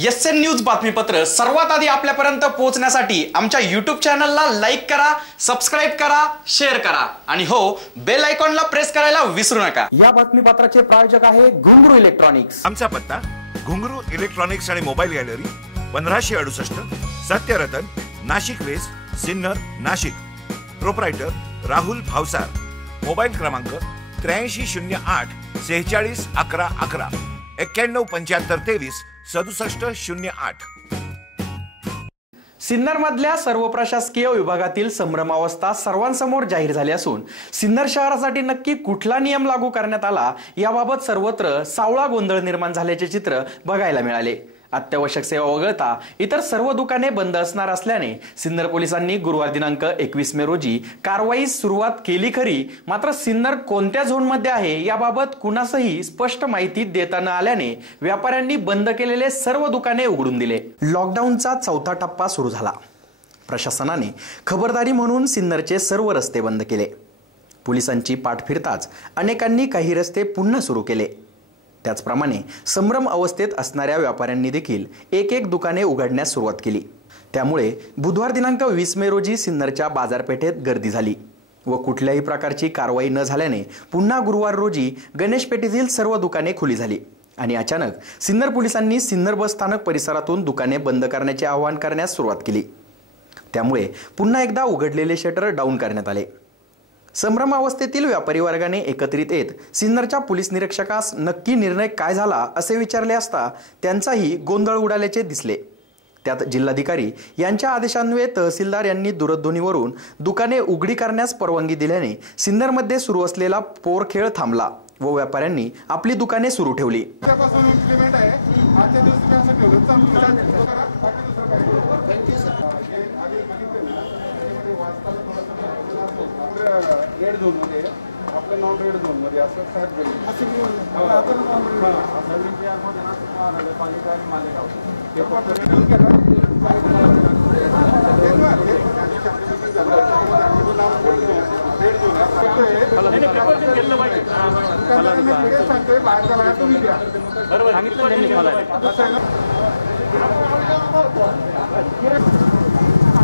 SN news बातमीपत्र सर्वात आधी आपल्यापर्यंत पोहोचण्यासाठी आमच्या YouTube चॅनलला लाईक करा, सबस्क्राइब करा, शेअर करा आणि हो बेल आयकॉनला प्रेस करायला विसरू नका। या बातमीपत्राचे प्रायोजक आहे घुंगरू इलेक्ट्रॉनिक्स। आमचा पत्ता घुंगरू इलेक्ट्रॉनिक्स आणि mobile gallery 1568 Satyaratan Nashik West Sinnar Nashik. Proprietor Rahul Bhavsar. Mobile क्रमांक 8308 46 11 11 91 75 23 67 08। सिन्नर मधल्या सर्व प्रशासकीय विभागातील संभ्रमावस्था सर्वांसमोर जाहीर झाली असून सिन्नर शहरासाठी नक्की कुठला नियम लागू करण्यात आला याबाबत सर्वत्र सावळा गोंधळ निर्माण झाल्याचे चित्र बघायला मिळाले। अत्यावश्यक सेवा वगळता इतर सर्व दुकाने बंद असणार असल्याने सिन्नर पोलिसांनी गुरुवार दिनांक 21 मे रोजी कारवाईस सुरुवात केली खरी, मात्र सिन्नर कोणत्या झोनमध्ये आहे याबाबत कुणासही स्पष्ट माहिती देता न आल्याने व्यापाऱ्यांनी बंद केलेले सर्व दुकाने उघडून दिले। लॉकडाऊनचा चौथा टप्पा सुरू झाला। प्रशासनाने खबरदारी म्हणून सिन्नरचे सर्व रस्ते बंद केले। पोलिसांची पाठ फिरताच अनेकांनी काही रस्ते पुन्हा सुरू केले। त्याचप्रमाणे संभ्रम अवस्थेत असणाऱ्या व्यापाऱ्यांनी देखील एक एक दुकाने उघडण्यास सुरुवात केली। त्यामुळे बुधवार दिनांक 20 मे रोजी सिन्नरच्या बाजारपेठेत गर्दी झाली व कुठल्याही प्रकारची कारवाई न झाल्याने पुन्हा गुरुवार रोजी गणेश पेठेतील सर्व दुकाने खुली झाली आणि अचानक सिन्नर पोलिसांनी सिन्नर बस स्थानक परिसरातून दुकाने बंद करण्याचे आवाहन करण्यास सुरुवात केली। त्यामुळे पुन्हा एकदा उघडलेले शटर डाऊन करण्यात आले। संभ्रम अवस्थेतील व्यापारी वर्गाने एकत्रित येत सिन्नरच्या पोलीस निरीक्षकास नक्की निर्णय काय झाला असे विचारले असता त्यांचाही गोंधळ उडाल्याचे दिसले। त्यात जिल्हाधिकारी यांच्या आदेशान्वये तहसीलदार यांनी दूरध्वनीवरून दुकाने उघडी करण्यास परवानगी दिल्याने सिन्नरमध्ये सुरू असलेला पोरखेळ थांबला व व्यापाऱ्यांनी आपली दुकाने सुरू ठेवली। रेड झोन मध्ये आपल्या नॉन रेड झोन मध्ये असं साहेब गेले नगरपालिका आणि मालेगाव हे फक्त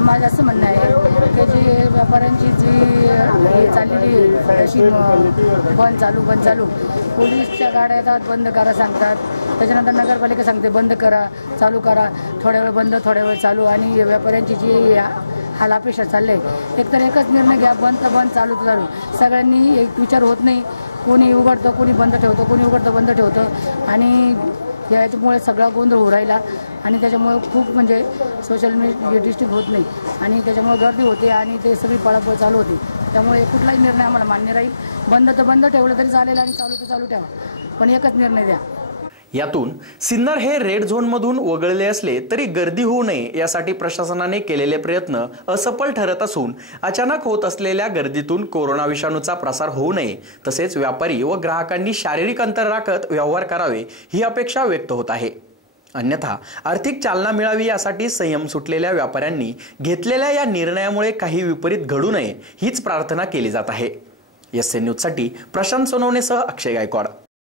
माझं असं म्हणणं आहे की जी व्यापाऱ्यांची जी चाललेली तशी बंद चालू पोलीसच्या गाड्या येतात बंद करा सांगतात, त्याच्यानंतर नगरपालिका सांगते बंद करा चालू करा, थोड्या वेळ बंद थोड्या वेळ चालू आणि व्यापाऱ्यांची जी हालापेक्षा चालले एकतर एकच निर्णय घ्या, बंद तर बंद चालू तर चालू। सगळ्यांनी एक विचार होत नाही, कोणी उघडतं कोणी बंद ठेवतं, कोणी उघडतं बंद ठेवतं आणि याच्यामुळे सगळा गोंधळ होऊ राहिला आणि त्याच्यामुळे खूप म्हणजे सोशल मीडिया डिस्ट्रिक्ट होत नाही आणि त्याच्यामुळे गर्दी होते आणि ते सगळी पळापळ चालू होती। त्यामुळे कुठलाही निर्णय आम्हाला मान्य राहील, बंद तर बंद ठेवलं तरी चालेल आणि चालू तर चालू ठेवा, पण एकच निर्णय द्या। यातून सिन्नर हे रेड झोन मधून वगळले असले तरी गर्दी होऊ नये यासाठी प्रशासनाने केलेले प्रयत्न असफल ठरत असून अचानक होत असलेल्या गर्दीतून कोरोना विषाणूचा प्रसार होऊ नये तसेच व्यापारी व ग्राहकांनी शारीरिक अंतर राखत व्यवहार करावे ही अपेक्षा व्यक्त होत आहे। अन्यथा आर्थिक चालना मिळावी यासाठी संयम सुटलेल्या व्यापाऱ्यांनी घेतलेल्या या निर्णयामुळे काही विपरीत घडू नये हीच प्रार्थना केली जात आहे। एसएन न्यूज साठी प्रशांत सोनवणेसह अक्षय गायकवाड।